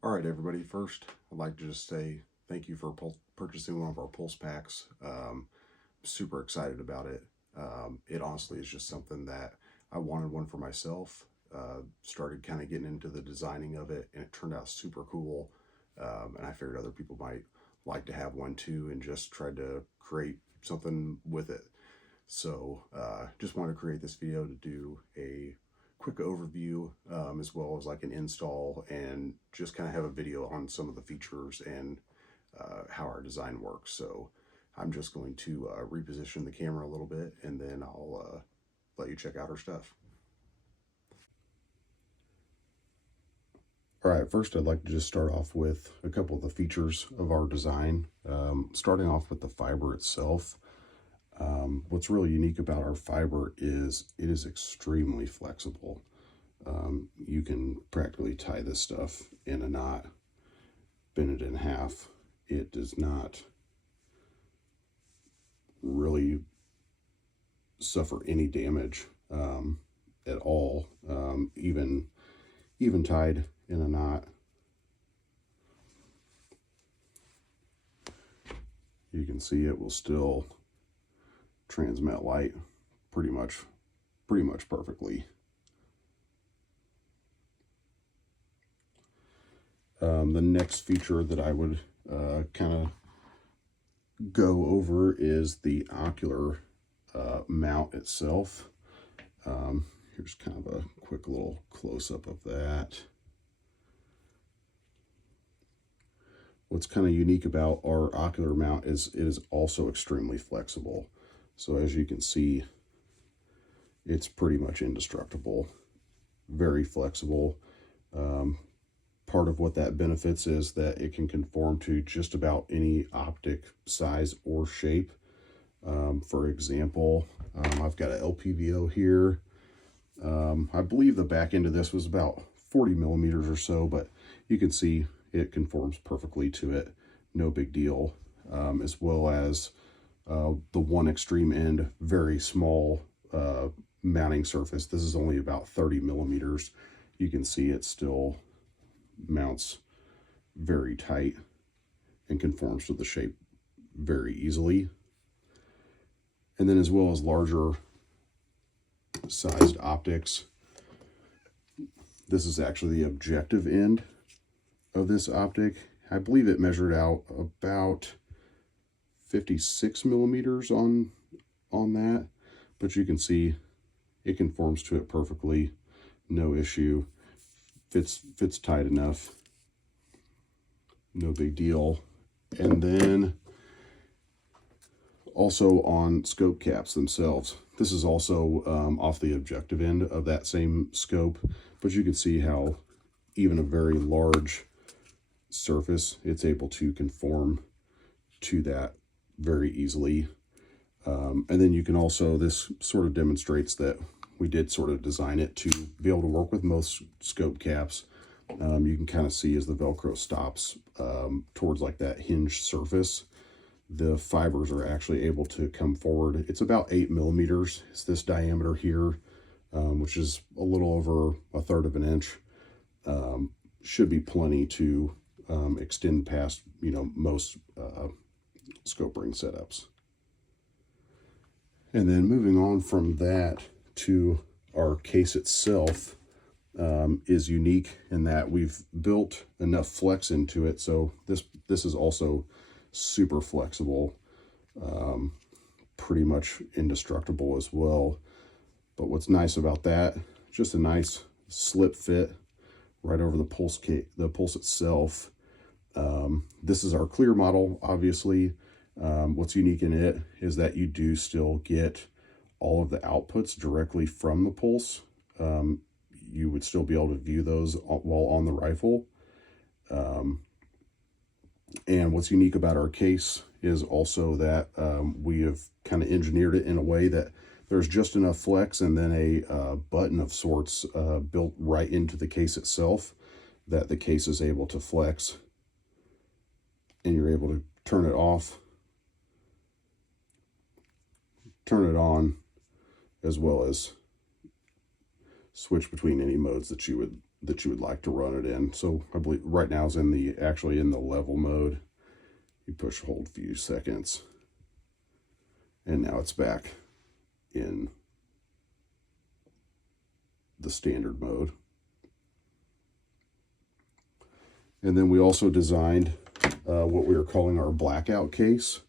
All right, everybody. First, I'd like to just say thank you for purchasing one of our pulse packs. Super excited about it. It honestly is just something that I wanted one for myself. Started kind of getting into the designing of it, and it turned out super cool. And I figured other people might like to have one too, and just tried to create something with it. So, just wanted to create this video to do a quick overview, as well as like an install, and just kind of have a video on some of the features and how our design works. So I'm just going to reposition the camera a little bit, and then I'll let you check out our stuff. All right, first I'd like to just start off with a couple of the features of our design. Starting off with the fiber itself. What's really unique about our fiber is it is extremely flexible. You can practically tie this stuff in a knot, bend it in half. It does not really suffer any damage at all, even tied in a knot. You can see it will still transmit light pretty much perfectly. The next feature that I would kind of go over is the ocular mount itself. Here's kind of a quick little close-up of that. What's kind of unique about our ocular mount is it is also extremely flexible. So as you can see, it's pretty much indestructible, very flexible. Part of what that benefits is that it can conform to just about any optic size or shape. For example, I've got an LPVO here. I believe the back end of this was about 40 millimeters or so, but you can see it conforms perfectly to it. No big deal. As well as the one extreme end, very small mounting surface. This is only about 30 millimeters. You can see it still mounts very tight and conforms to the shape very easily. And then as well as larger sized optics. This is actually the objective end of this optic. I believe it measured out about 56 millimeters on that, but you can see it conforms to it perfectly, no issue. Fits tight enough, no big deal. And then also on scope caps themselves, this is also off the objective end of that same scope, but you can see how even a very large surface, it's able to conform to that very easily. And then you can also, this sort of demonstrates that we did sort of design it to be able to work with most scope caps. You can kind of see as the Velcro stops towards like that hinged surface, the fibers are actually able to come forward. It's about 8 millimeters. It's this diameter here, which is a little over 1/3 of an inch. Should be plenty to extend past, most scope ring setups. And then moving on from that to our case itself, is unique in that we've built enough flex into it. So this is also super flexible, pretty much indestructible as well. But what's nice about that, just a nice slip fit right over the pulse itself. This is our clear model, obviously. What's unique in it is that you do still get all of the outputs directly from the pulse. You would still be able to view those while on the rifle. And what's unique about our case is also that we have kind of engineered it in a way that there's just enough flex and then a button of sorts built right into the case itself that the case is able to flex, and you're able to turn it off, turn it on, as well as switch between any modes that you would that you would like to run it in. So I believe right now is in the actually in the level mode. You push hold a few seconds, and now it's back in the standard mode. And then we also designed what we are calling our blackout case.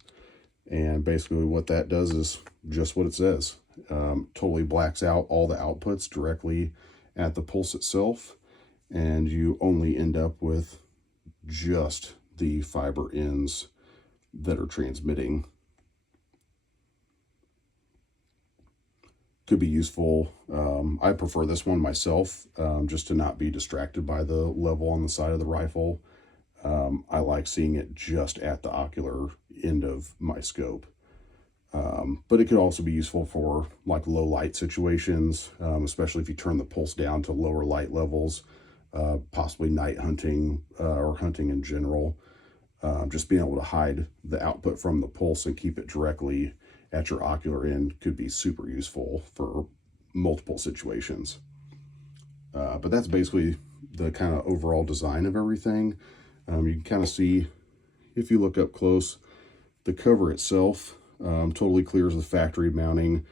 And basically what that does is just what it says. Totally blacks out all the outputs directly at the pulse itself. And you only end up with just the fiber ends that are transmitting. Could be useful. I prefer this one myself, just to not be distracted by the level on the side of the rifle. I like seeing it just at the ocular end of my scope. But it could also be useful for like low light situations, especially if you turn the pulse down to lower light levels, possibly night hunting or hunting in general. Just being able to hide the output from the pulse and keep it directly at your ocular end could be super useful for multiple situations. But that's basically the kind of overall design of everything. You can kind of see, if you look up close, the cover itself totally clears the factory mounting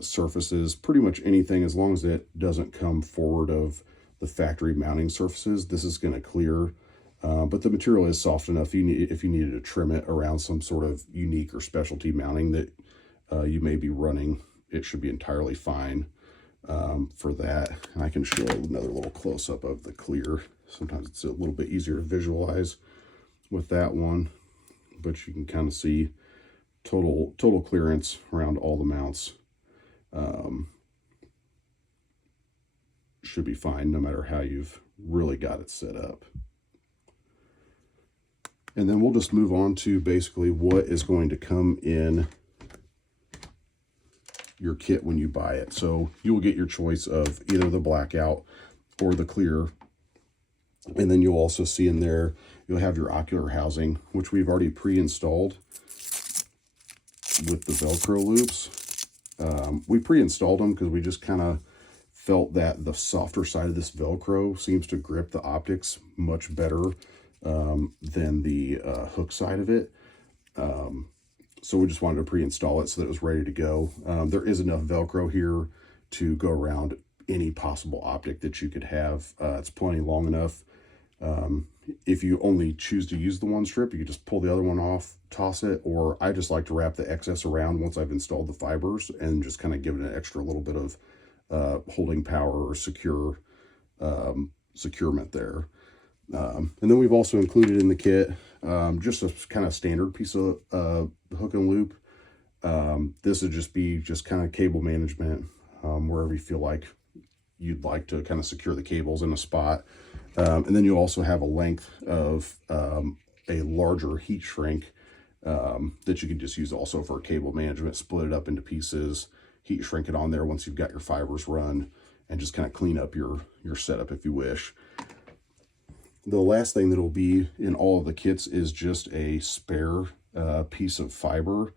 surfaces. Pretty much anything, as long as it doesn't come forward of the factory mounting surfaces, this is going to clear. But the material is soft enough. If you needed to trim it around some sort of unique or specialty mounting that you may be running, it should be entirely fine for that. And I can show another little close-up of the clear. Sometimes it's a little bit easier to visualize with that one, but you can kind of see total clearance around all the mounts. Should be fine no matter how you've really got it set up. And then we'll just move on to basically what is going to come in your kit when you buy it. So you will get your choice of either the blackout or the clear. And then you'll also see in there, you'll have your ocular housing, which we've already pre-installed with the Velcro loops. We pre-installed them because we just kind of felt that the softer side of this Velcro seems to grip the optics much better than the hook side of it. So we just wanted to pre-install it so that it was ready to go. There is enough Velcro here to go around any possible optic that you could have. It's plenty long enough. If you only choose to use the one strip, you can just pull the other one off, toss it, or I just like to wrap the excess around once I've installed the fibers and just kind of give it an extra little bit of holding power or securement there. And then we've also included in the kit just a kind of standard piece of hook and loop. This would just be kind of cable management, wherever you feel like you'd like to kind of secure the cables in a spot. And then you also have a length of a larger heat shrink that you can just use also for cable management. Split it up into pieces, heat shrink it on there once you've got your fibers run, and just kind of clean up your setup if you wish. The last thing that will be in all of the kits is just a spare piece of fiber.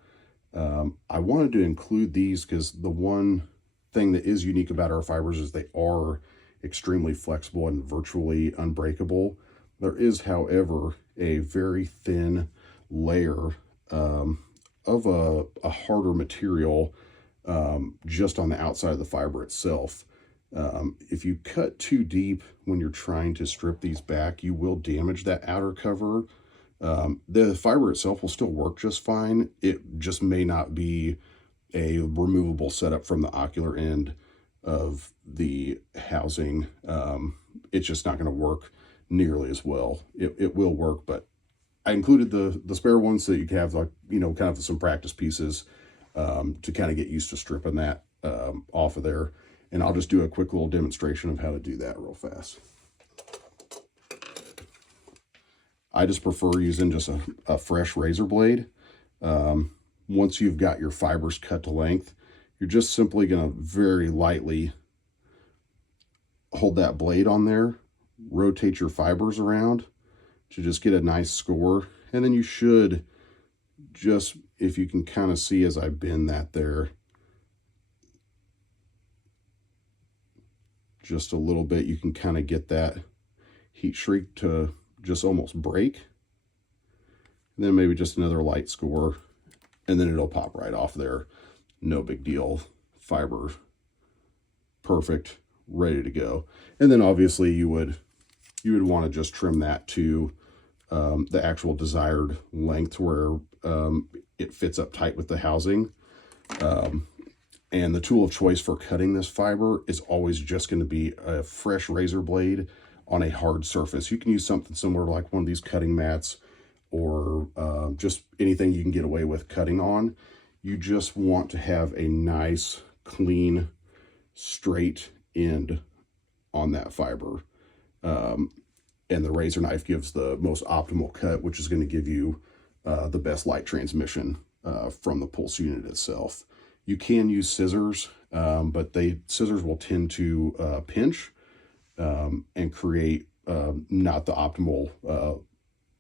I wanted to include these because the one thing that is unique about our fibers is they are extremely flexible and virtually unbreakable. There is, however, a very thin layer of a harder material just on the outside of the fiber itself. If you cut too deep when you're trying to strip these back, you will damage that outer cover. The fiber itself will still work just fine. It just may not be a removable setup from the ocular end of the housing. It's just not going to work nearly as well. It will work, but I included the spare ones so that you can have, like, kind of some practice pieces to kind of get used to stripping that off of there. And I'll just do a quick little demonstration of how to do that real fast. I just prefer using just a fresh razor blade. Once you've got your fibers cut to length, you're just simply going to very lightly hold that blade on there, rotate your fibers around to just get a nice score. And then you should just, if you can kind of see as I bend that there, just a little bit, you can kind of get that heat shrink to just almost break. And then maybe just another light score, and then it'll pop right off there. No big deal. Fiber, perfect, ready to go. And then obviously you would want to just trim that to the actual desired length where it fits up tight with the housing. And the tool of choice for cutting this fiber is always just going to be a fresh razor blade on a hard surface. You can use something similar to like one of these cutting mats, or just anything you can get away with cutting on. You just want to have a nice, clean, straight end on that fiber. And the razor knife gives the most optimal cut, which is going to give you the best light transmission from the pulse unit itself. You can use scissors, but scissors will tend to pinch and create not the optimal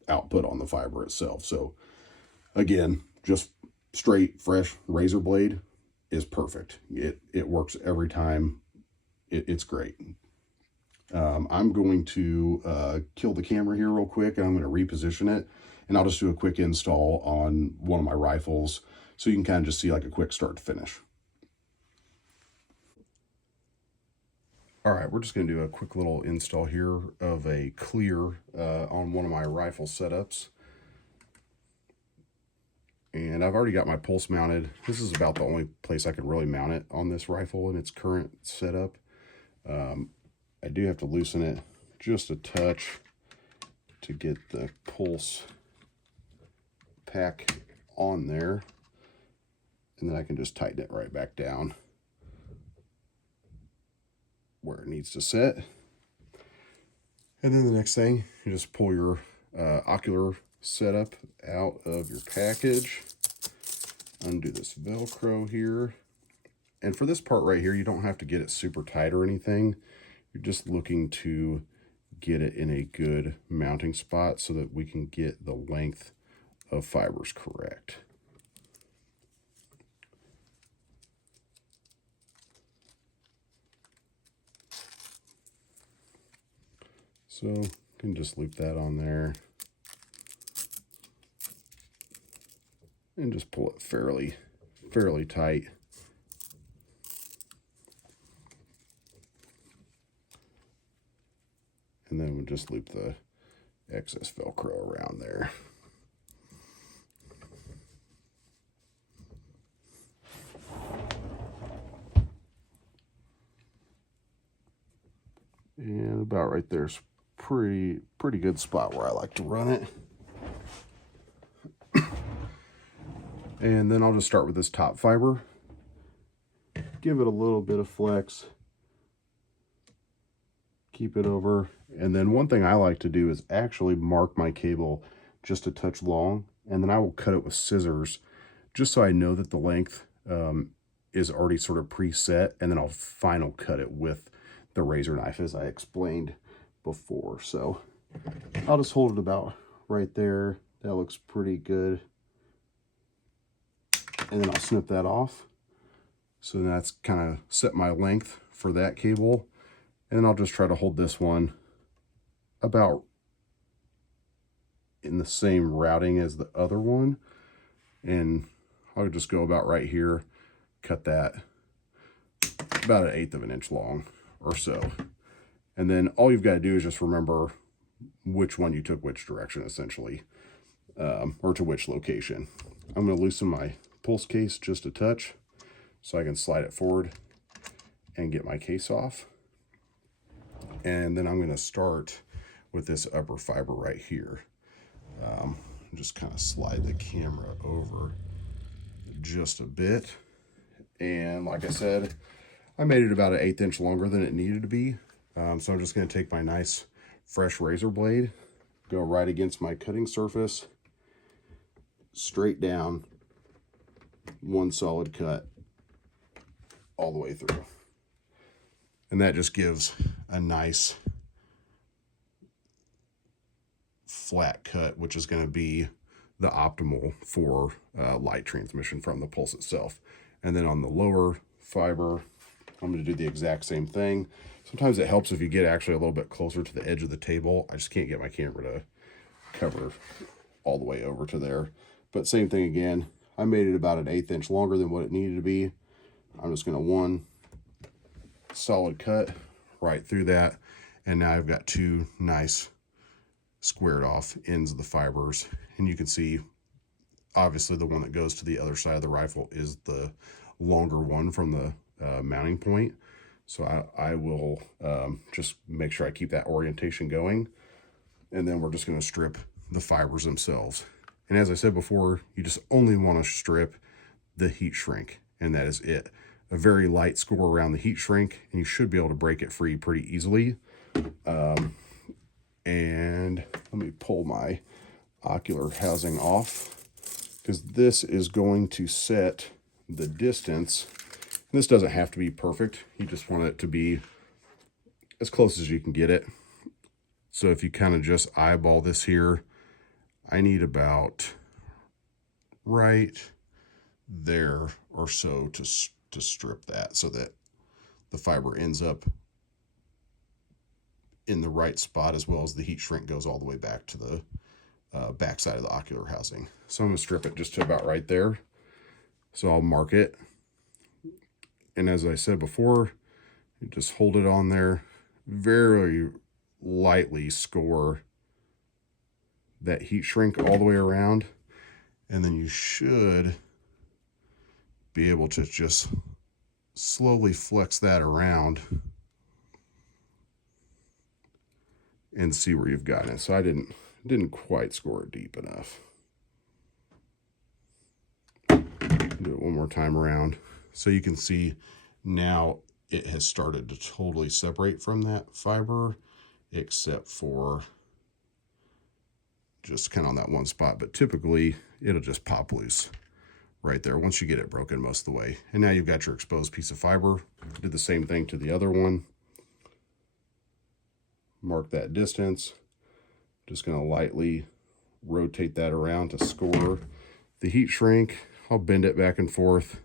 output on the fiber itself. So again, just straight, fresh razor blade is perfect. It works every time. It's great. I'm going to kill the camera here real quick, and I'm going to reposition it, and I'll just do a quick install on one of my rifles so you can kind of just see like a quick start to finish. All right, we're just going to do a quick little install here of a clear on one of my rifle setups. And I've already got my pulse mounted. This is about the only place I could really mount it on this rifle in its current setup. I do have to loosen it just a touch to get the pulse pack on there. And then I can just tighten it right back down where it needs to sit. And then the next thing, you just pull your ocular setup out of your package, undo this Velcro here. And for this part right here, you don't have to get it super tight or anything. You're just looking to get it in a good mounting spot so that we can get the length of fibers correct. So you can just loop that on there and just pull it fairly tight. And then we'll just loop the excess Velcro around there. And about right there's pretty good spot where I like to run it. And then I'll just start with this top fiber. Give it a little bit of flex. Keep it over. And then one thing I like to do is actually mark my cable just a touch long, and then I will cut it with scissors just so I know that the length is already sort of preset, and then I'll final cut it with the razor knife as I explained before. So I'll just hold it about right there. That looks pretty good. And then I'll snip that off. So that's kind of set my length for that cable. And then I'll just try to hold this one about in the same routing as the other one. And I'll just go about right here, cut that about 1/8 of an inch long or so. And then all you've got to do is just remember which one you took which direction, essentially, or to which location. I'm going to loosen my pulse case just a touch so I can slide it forward and get my case off. And then I'm going to start with this upper fiber right here. Just kind of slide the camera over just a bit. And like I said, I made it about 1/8 inch longer than it needed to be. So I'm just going to take my nice fresh razor blade, go right against my cutting surface, straight down, one solid cut all the way through. And that just gives a nice flat cut, which is going to be the optimal for light transmission from the pulse itself. And then on the lower fiber, I'm going to do the exact same thing. Sometimes it helps if you get actually a little bit closer to the edge of the table. I just can't get my camera to cover all the way over to there. But same thing again. I made it about an 1/8 inch longer than what it needed to be. I'm just going to one solid cut right through that. And now I've got two nice squared off ends of the fibers. And you can see, obviously the one that goes to the other side of the rifle is the longer one from the mounting point. So I will just make sure I keep that orientation going. And then we're just going to strip the fibers themselves. And as I said before, you just only want to strip the heat shrink, and that is it. A very light score around the heat shrink, and you should be able to break it free pretty easily. And let me pull my ocular housing off, because this is going to set the distance. This doesn't have to be perfect. You just want it to be as close as you can get it. So if you kind of just eyeball this here, I need about right there or so to strip that, so that the fiber ends up in the right spot, as well as the heat shrink goes all the way back to the back side of the ocular housing. So I'm going to strip it just to about right there. So I'll mark it. And as I said before, you just hold it on there, very lightly score that heat shrink all the way around, and then you should be able to just slowly flex that around and see where you've gotten it. So I didn't quite score it deep enough. Do it one more time around. So you can see now it has started to totally separate from that fiber, except for just kind of on that one spot. But typically it'll just pop loose right there once you get it broken most of the way. And now you've got your exposed piece of fiber. Did the same thing to the other one. Mark that distance. Just going to lightly rotate that around to score the heat shrink. I'll bend it back and forth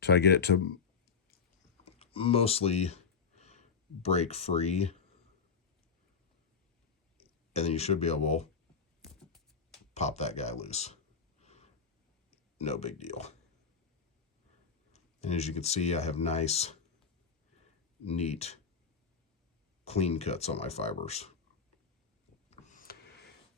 till I get it to mostly break free. And then you should be able to pop that guy loose. No big deal. And as you can see, I have nice, neat, clean cuts on my fibers.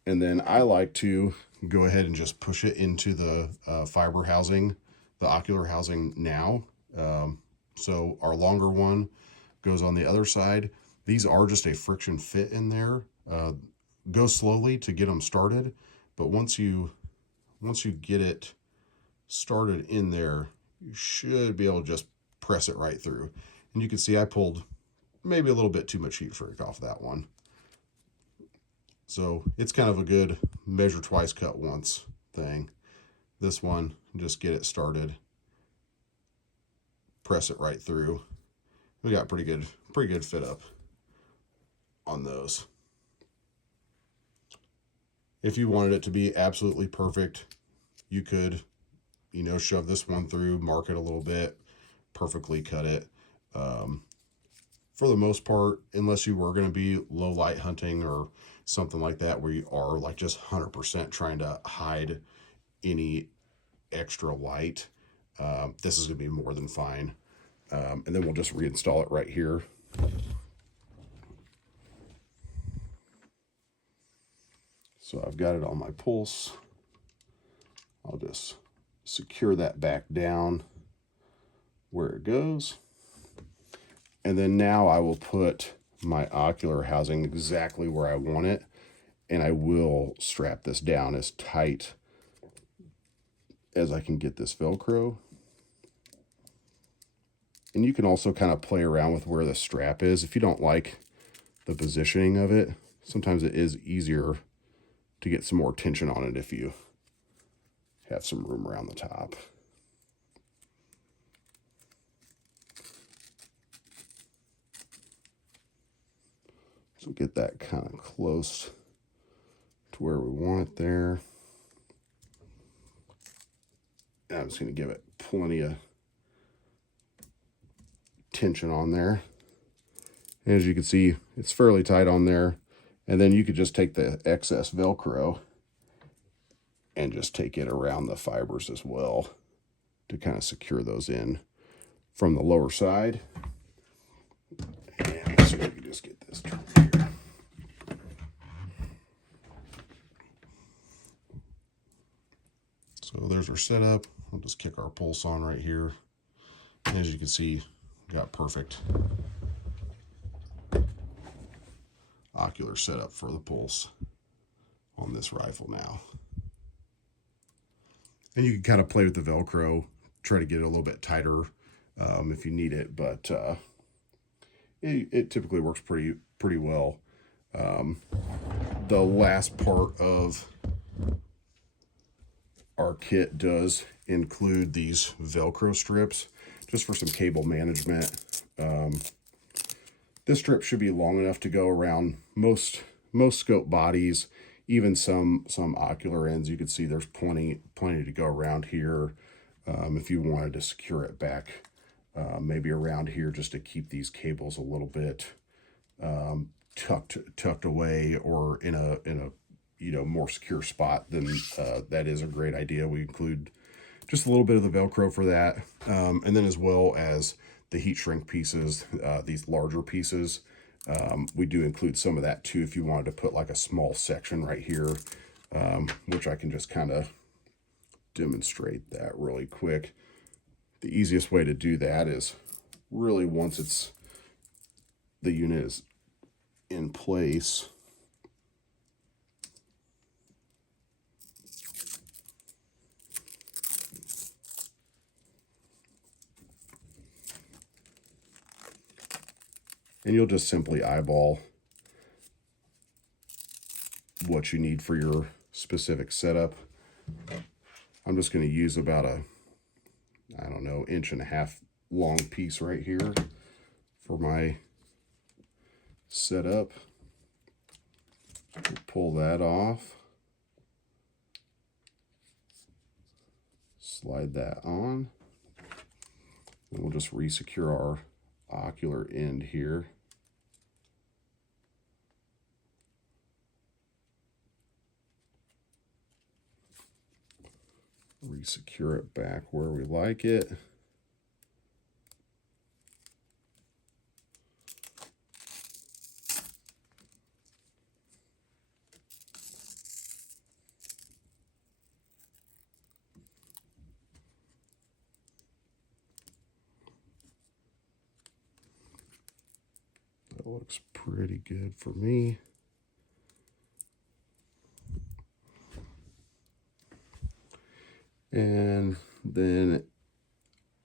And then I like to go ahead and just push it into the fiber housing, the ocular housing now. So our longer one goes on the other side. These are just a friction fit in there. Go slowly to get them started, but once you get it started in there, you should be able to just press it right through. And you can see I pulled maybe a little bit too much heat shrink off that one. So it's kind of a good measure twice, cut once thing. This one, just get it started, press it right through. We got pretty good fit up on those. If you wanted it to be absolutely perfect, you could, shove this one through, mark it a little bit, perfectly cut it. For the most part, unless you were going to be low light hunting or something like that, where you are like just 100% trying to hide any extra light, this is going to be more than fine. And then we'll just reinstall it right here. So I've got it on my pulse. I'll just secure that back down where it goes. And then now I will put my ocular housing exactly where I want it. And I will strap this down as tight as I can get this Velcro. And you can also kind of play around with where the strap is. If you don't like the positioning of it, sometimes it is easier to get some more tension on it if you have some room around the top. So get that kind of close to where we want it there. And I'm just going to give it plenty of tension on there. And as you can see, it's fairly tight on there. And then you could just take the excess Velcro and just take it around the fibers as well to kind of secure those in from the lower side. And let's see if we can just get this turned here. So there's our setup. We'll just kick our pulse on right here. And as you can see, got perfect ocular setup for the pulse on this rifle now. And you can kind of play with the Velcro, try to get it a little bit tighter if you need it, but it typically works pretty well. The last part of our kit does include these Velcro strips, just for some cable management. This strip should be long enough to go around most scope bodies, even some ocular ends. You can see there's plenty to go around here. If you wanted to secure it back, maybe around here, just to keep these cables a little bit tucked away, or in a more secure spot, then that is a great idea. We include just a little bit of the Velcro for that, and then as well as the heat shrink pieces, these larger pieces. We do include some of that too if you wanted to put like a small section right here, which I can just kind of demonstrate that really quick. The easiest way to do that is really once the unit is in place, and you'll just simply eyeball what you need for your specific setup. I'm just going to use about a, I don't know, 1.5 inch long piece right here for my setup. We'll pull that off, slide that on, and we'll just re-secure our ocular end here. Re-secure it back where we like it. That looks pretty good for me. And then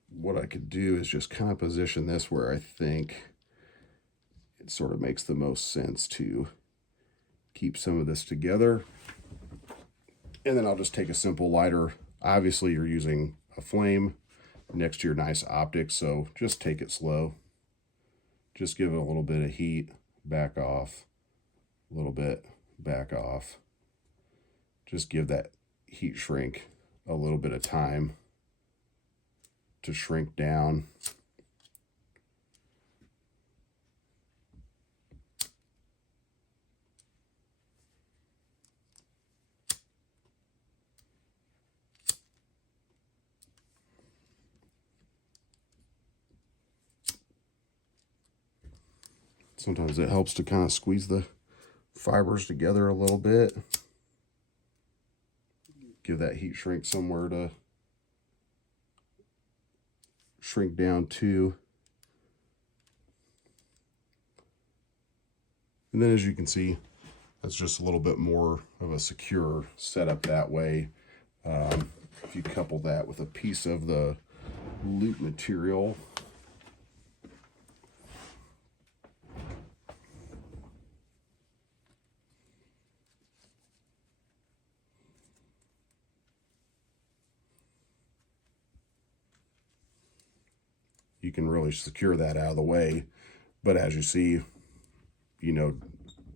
what I could do is just kind of position this where I think it sort of makes the most sense to keep some of this together. And then I'll just take a simple lighter. Obviously you're using a flame next to your nice optics, so just take it slow. Just give it a little bit of heat, back off, a little bit, back off. Just give that heat shrink a little bit of time to shrink down. Sometimes it helps to kind of squeeze the fibers together a little bit. Give that heat shrink somewhere to shrink down to. And then as you can see, that's just a little bit more of a secure setup that way. If you couple that with a piece of the loop material, you can really secure that out of the way. But as you see,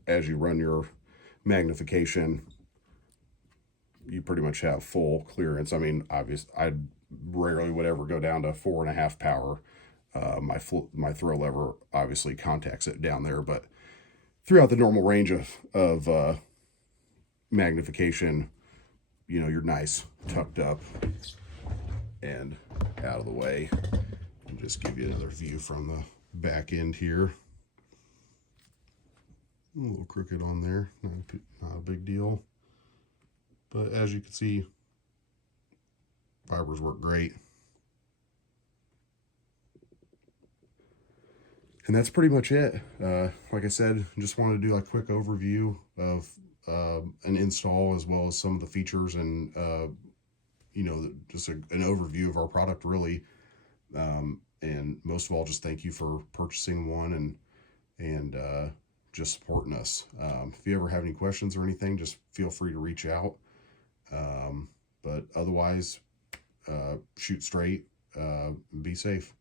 as you run your magnification, you pretty much have full clearance. I mean, obviously, I rarely would ever go down to 4.5 power. my throw lever obviously contacts it down there, but throughout the normal range of magnification, you know, you're nice tucked up and out of the way. I'll just give you another view from the back end here. A little crooked on there, not a big deal. But as you can see, fibers work great. And that's pretty much it. Like I said, just wanted to do a quick overview of an install, as well as some of the features, and you know, just an overview of our product, really. And most of all, just thank you for purchasing one and just supporting us. If you ever have any questions or anything, just feel free to reach out. But otherwise, shoot straight, be safe.